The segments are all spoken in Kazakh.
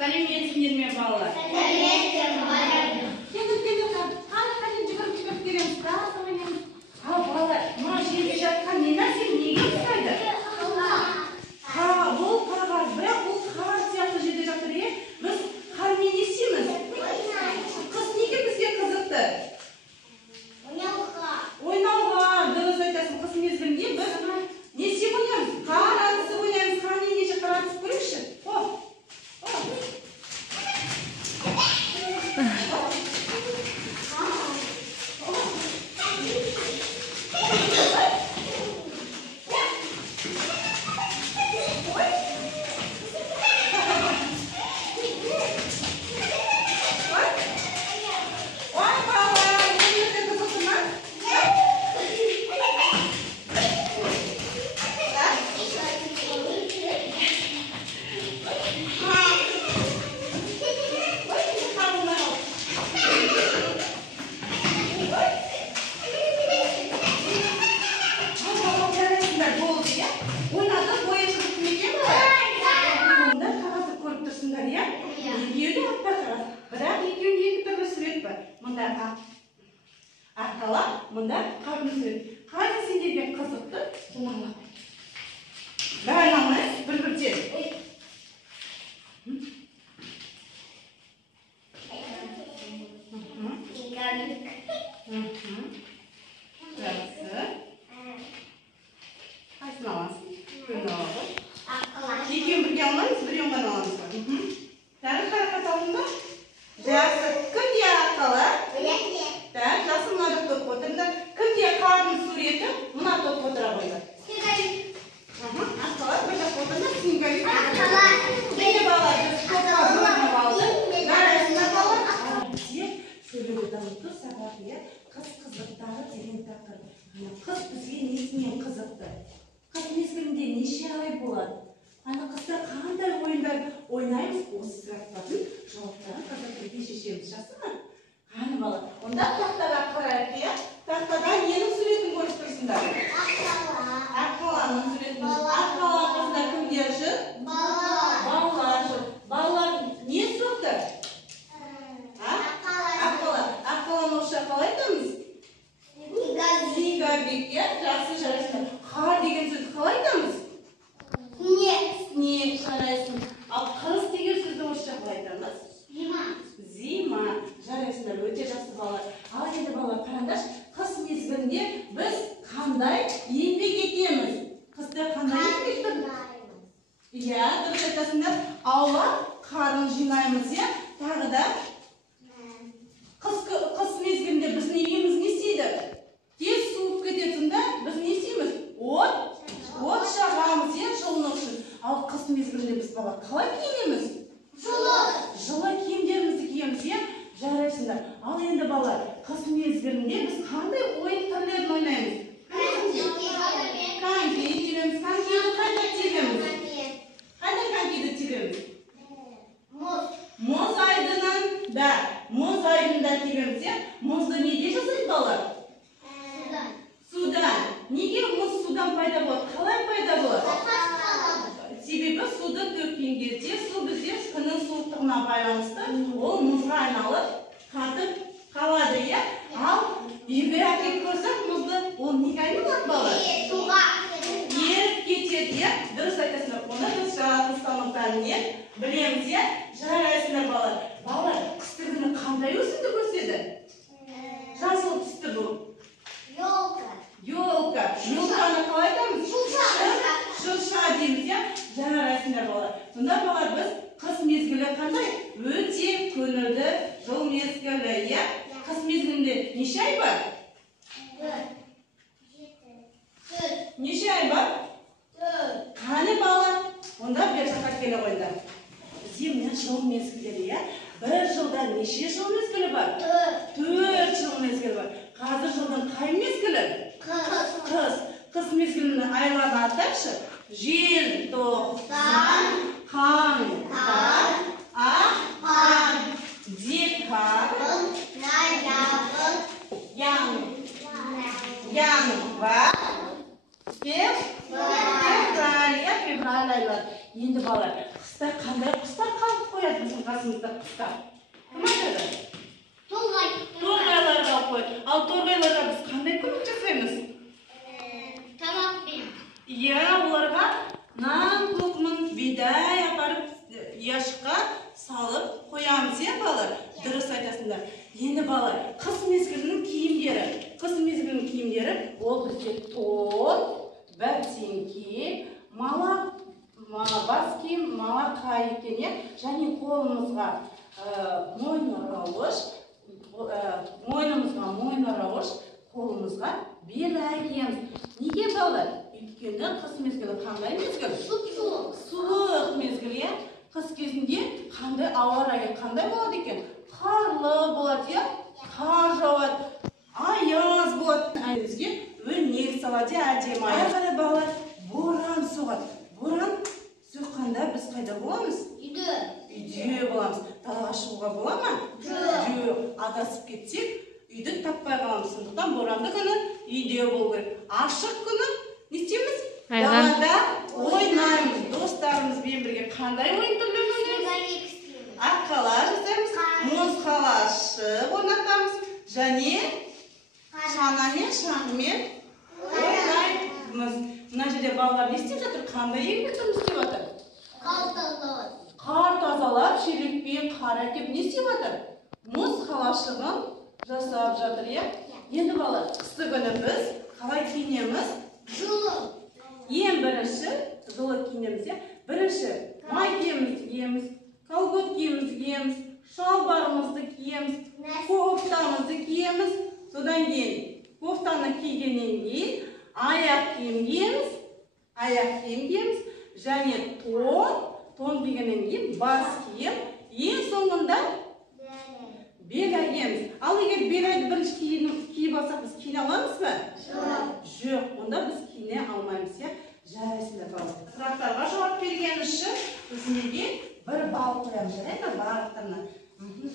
Сәлеметсіздер ме балалар? Сәлеметсіздер ме? Қане жүгіріп келеміз, тас ойнаймыз. Ал балалар, мына жерде жатқан не нәрсе неге ұқсайды? Бұл қағаз, бірақ бұл қағаз сияқты жерде жатыр, е? Біз қармен не істейміз? Қыз неге бізге қызықты? Ойнауға, дұрыс айтасың, қыс мезгілінде біз не істеп ойнаймыз? Қар атысып ойнаймыз, қане неше қар атысып көрейікші? Арқала, мұнда қардың сурет. Қайсы сендерге қызықты? Соны бәрін алмайыз, бір-бірден. Жақсы. Қайсын аласың? Бірін алады. Екеуін бірге алмаймыз, біреуін ғана аламыз ба? Тәрі қарақат алдың ба? Жақсы. Кімде арқала? Так, жасы мына топ отырыңдар. Кімде қардың суреті? Мына топ отыра қойды. Арқала, бір жақ отырыңдар. Снеговик. Мені бала, біз топқа бөлініп алды. Жарайсың арқала. Бізде сөйлеуді дамыту сабағы, қыз қызықтары деген тақырып. Қыз бізге несімен қызықты? Қыз мезгілінде неше ай болады? Қыздар қандай ойындар ойнаймыз? Осы сұрақтардың жауаптарын қазір бірге шешеміз. Жақсы ма? Қане бала, онда тақтаға қарайық, е? Тақтада ненің суретін көріп тұрсыңдар? Аққаланың суретін. Аққала қыздар кімдер жүр? Балалар жүр. Балалар не соқты? Аққаланы орысша қалай айтамыз? Снеговик, е? Жақсы жарайсың. Қар деген сөзді қалай айтамыз? Снег жарайсың. Ал қырыс деген сөзді орысша қалай айтамыз? Зима. Жарайсыңдар, өте жақсы балалар. Ал енді балалар, қараңдаршы, қыс мезгілінде біз қандай еңбек етеміз? Қыста қандай еңбек етеміз? Иә, дұрыс айтасыңдар. Аула қарын жинаймыз, иә? Тағы да қыс мезгілінде біздің үйіміз не істейді? Тез суып кететін да, біз не істейміз? От жағамыз, иә, жылыну үшін. Ал қыс мезгілінде біз бала қалай киінеміз? Жылы киімдерімізді киеміз, иә? Жарайсыңдар. Ал енді балалар, қыс мезгілінде біз қандай ойын түрлерін ойнаймыз? Коньки тебеміз. Конькиді қайда тебеміз? Қайда конькиді тебеміз? Мұз айдынында. Мұз айдынында тебеміз, иә? Мұзды неде жасайды балалар? Судан. Неге мұз судан пайда болады? Қалай пайда болады? Себебі суды төккен кезде су бізде күннің суықтығына байланысты ол мұзға айналып қатып қалады, иә? Ал үйге әкеліп көрсек мұзды ол неге айналады балалар? Суға еріп кетеді, иә? Дұрыс айтасыңдар. Оны біз жаңағы ұстанымдарын білеміз, иә? Жарайсыңдар балалар. Балалар, қысты күні қандай өсімдік өседі? Жасыл түсті бұл. Елка. Елканы қалай айтамыз? Шырша дейміз, иә? Жарайсыңдар балалар. Сонда балалар, біз қыс мезгілі қандай? Өте көңілді жыл мезгілі, иә? Қыс мезгілінде неше ай бар? Неше ай бар? Қане балалар? Онда бір жаққа келе қойыңдар. Бізде міне жыл мезгілі, иә? Бір жылда неше жыл мезгілі бар? 4 жыл мезгілі бар. Қазір жылдың қай мезгілі? Қыс. Қыс мезгілінің айларын атайықшы. Желтоқсан, қаңтар, ақпан, декабрь, январь, февраль айлар. Енді балалар, қыста қандай құстар қалып қояды? арасымызда қысқа. Кім айтады? Торғай. Торғайларға қойды. Ал торғайларға біз қандай көмек жасаймыз? Тамақпен. Иә, оларға нан, көкмін, бидай апарып яшыққа салып қоямыз, иә балалар? Дұрыс айтасыңдар. Енді балалар, қыс мезгілінің киімдері ол бізде тон, бәтеңке, бас киім, малақай екен, және қолымызға мойынұрауыш, қолымызға белая киеміз. Неге балалар? Өйткені қыс мезгілі қандай мезгіл? Суық мезгіл, иә? Қыс кезінде қандай ауа райы қандай болады екен? Қарлы болады, иә? Қар жауады, аяз болады. Бізге өрнек салады, әдемі. Аяғында балалар боран соғады. Боран соққанда біз қайда боламыз? Үйде боламыз. Далаға шығуға бола ма? Жоқ. Адасып кетсек, үйді таппай қаламыз. Сондықтан боранды күні үйде болу керек. Ашық күні не істейміз? Далада ойнаймыз. Достарымызбен бірге қандай ойын түрлерін ойнаймыз? Аққала жасаймыз, мұз қалашы орнатамыз, және шанамен, шаңмен ойнаймыз. Мына жерде балалар не істеп жатыр? Қандай еңбек істеп жатыр? Қар тазалап, шелекпен қар әкеп не істеп жатыр? Мұз қалашығын жасап жатыр, иә? Енді балалар, қысты күні біз қалай киінеміз? Ең бірінші жылы киінеміз, иә? Бірінші майкемізді киеміз, колгот киеміз, шалбарымызды киеміз, кофтамызды киеміз. Содан кейін кофтаны кигеннен кейін аяқ киім киеміз, және тон кигеннен кейін бас киім, ең соңында белая киеміз. Ал егер белайды бірінші киіп алсақ, біз киіне аламыз ба? Жоқ, онда біз киіне алмаймыз, иә? Жарайсыңдар балалар. Сұрақтарға жауап берген үшін өзіңізге бір балл қоямыз, жарайды ма? Барлықтарына.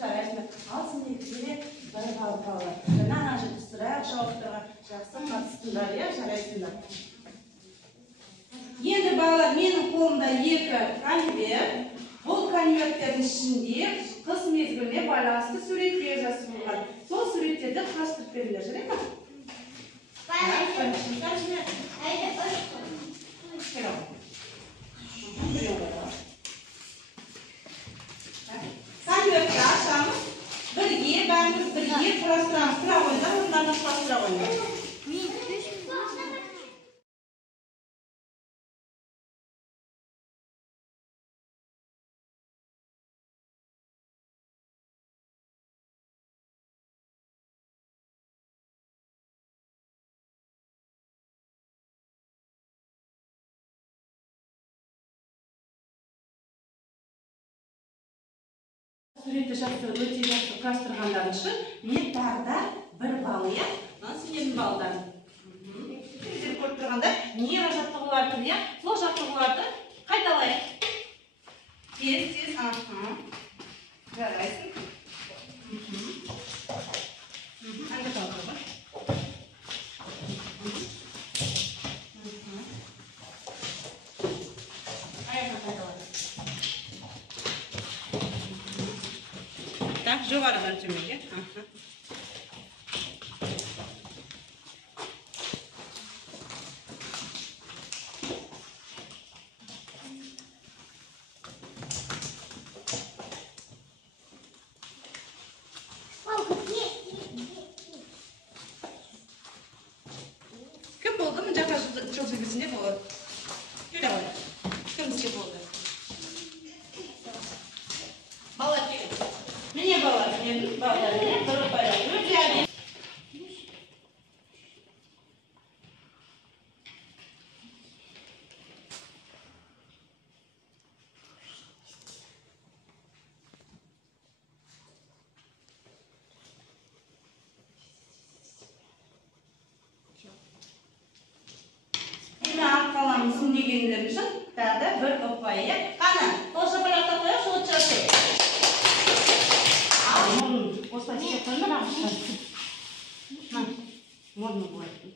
Жарайсыңдар. Ал сендерге бір балл балалар. Ана жерде сұрақ жауаптарға жақсы қатыстыңдар, иә? Жарайсыңдар. Енді балалар, менің қолымда 2 конверт. Бұл конверттердің ішінде қыс мезгіліне байланысты суреттер жасалған. Сол суреттерді қарастырып беріңдер, жарайды ма? Конвертті ашамыз, бәріміз бірге құрастырамыз. Сұрақ ойындар, ондардан құрастыра ойындар. Суретті жақсы, өте жақсы құрастырғандар үшін мен тағы да бір балл, иә? Сендердің балдар. Сендер көріп тұрғанда нейро жаттығуларды, иә? Сол жаттығуларды қайталайық. Тез, жарайсың. Жоғарыдан төменге. Көп болды, мына жаққа жылжығысында болады. Жүре ғой. Кім бізге болды? Бала келді. Міне балалар, бір ұпайға өте әдемі. Мені қаламызын дегендер үшін тағы да бір ұпайы. Қана, қол шапалақта қойып, шолып шығып. Осылай істеп қойыңдар, мұрны болады.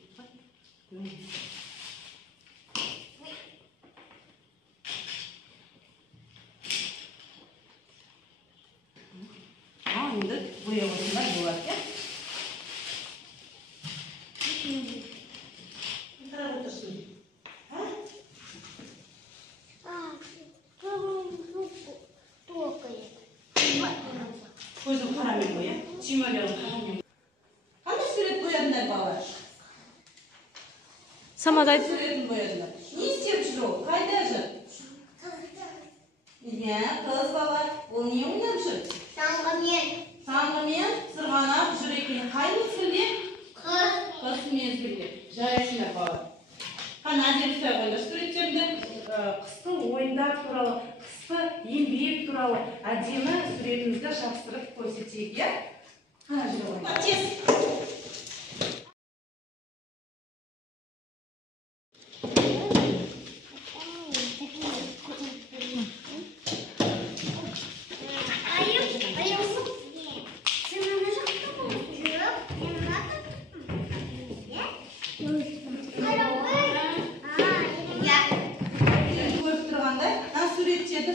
Şimdi buraya oyunlar bularken. Taraf otursun. Ha? Ko'zim qaramay qo'ya. Chimalarim qaramay. Qanday surat bo'yadilar bolalar? Samoday Suratini bo'yadilar. Ne isteyapsizlar o? Qaydaji? Ya, qiz bola. U ne o'ynabshi? Sang'imen, sirg'anab, jurekli. Qaysi usulda? Qiz mezgilga. Jaraysinlar bolalar. Qani ajabsizlar o'ylash suratchimda qisqa o'yinlar turali, qisqa еңбек turali әдемі суретімізді жабыстырып көрсетейік, иә? Қана жүре ойнайық.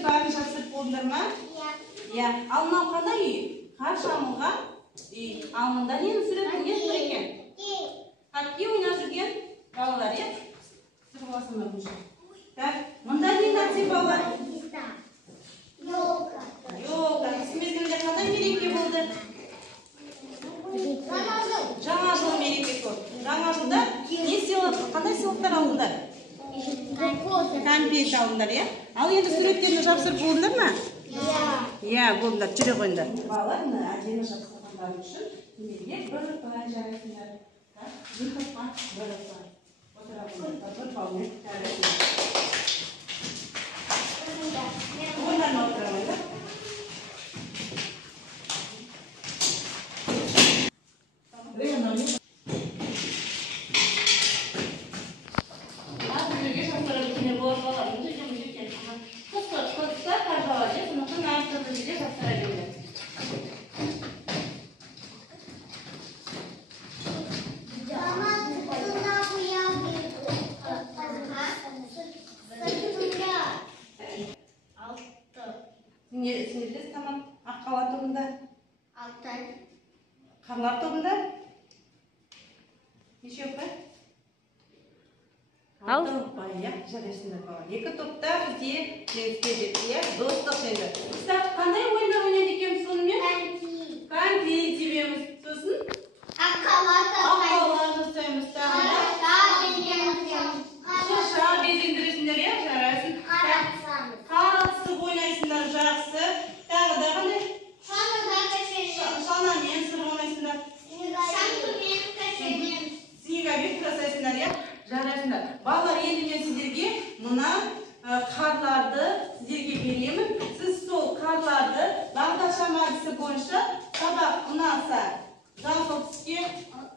Бәрін жасырып болдыңдар ма? Иә. Ал мынау қандай үй? Қар жамылған үй. Ал мында нені суретін не тұр екен? Хоккей ойнап жүрген балалар, иә? Сырғаласам ба бұнша? Так, мында не нәрсе балалар? Елка. Қыс мезгілінде қандай мереке болды? Жаңа жыл мерекесі болды. Жаңа жылда не сыйлық, қандай сыйлықтар алдыңдар? Конфет алдыңдар, иә? Ал енді суреттерді жабыстырып болдыңдар ма? Иә, болдыңдар, жүре қойыңдар. Балалар әдемі жабыстырғандар үшін неге бір-бір жарайсыңдар. Жұртқа бір-бір. Отыра қойыңдар, бір балмен жарайсыңдар. Онларына отыра қойыңдар. Сіңерлес тамам аққала тобында? Алтай. Қарлар тобында? Неше ұпай? Алты ұпай, иә, жарайсыңдар бала. Екі топта бізде жеңіске жетті, иә, достық енді. Қандай ойындар ойнайды екенбіз сонымен? Коньки тебеміз. Сосын? Аққала жасаймыз. Шаша безендіресіңдер, иә, жарайсың. Қарасып ойнайсыңдар, жақсы. Тағы да қандай? Шанамен сырғанайсыңдар. Снеговик жасайсыңдар, иә? Жарайсыңдар. Балалар, енді мен сіздерге мына қарларды сіздерге беремін. Сіз сол қарларды бағдарлама әдісі бойынша сабақ ұнаса жасыл түске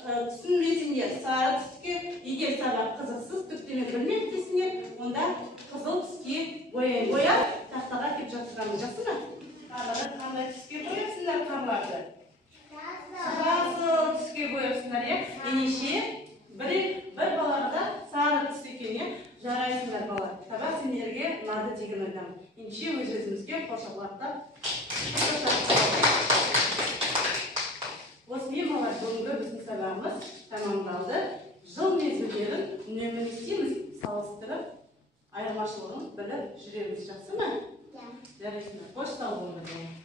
түсінбесіңдер, сары түске, егер сабақ қызықсыз түктеме білмеп десіңдер, онда қызыл түске бояп тақтаға кеп жатсырамыз, жақсы ма? Қарларды қандай түске боясыңдар қарларды? Жасыл түске боясыңдар, иә? Енеше бір балаларда сары түс екен, жарайсыңдар балалар. Сабақ сендерге ұнады деген ойдамын. Енеше өз-өзімізге қоршаулақтап осымен балалар, бүгінгі біздің сабағымыз тамамдалды. Жыл мезгілдерін үнемі істейміз, салыстырып, айырмашылығын біліп жүреміз, жақсы ма? Жарайсыңдар, қош сау болыңдар.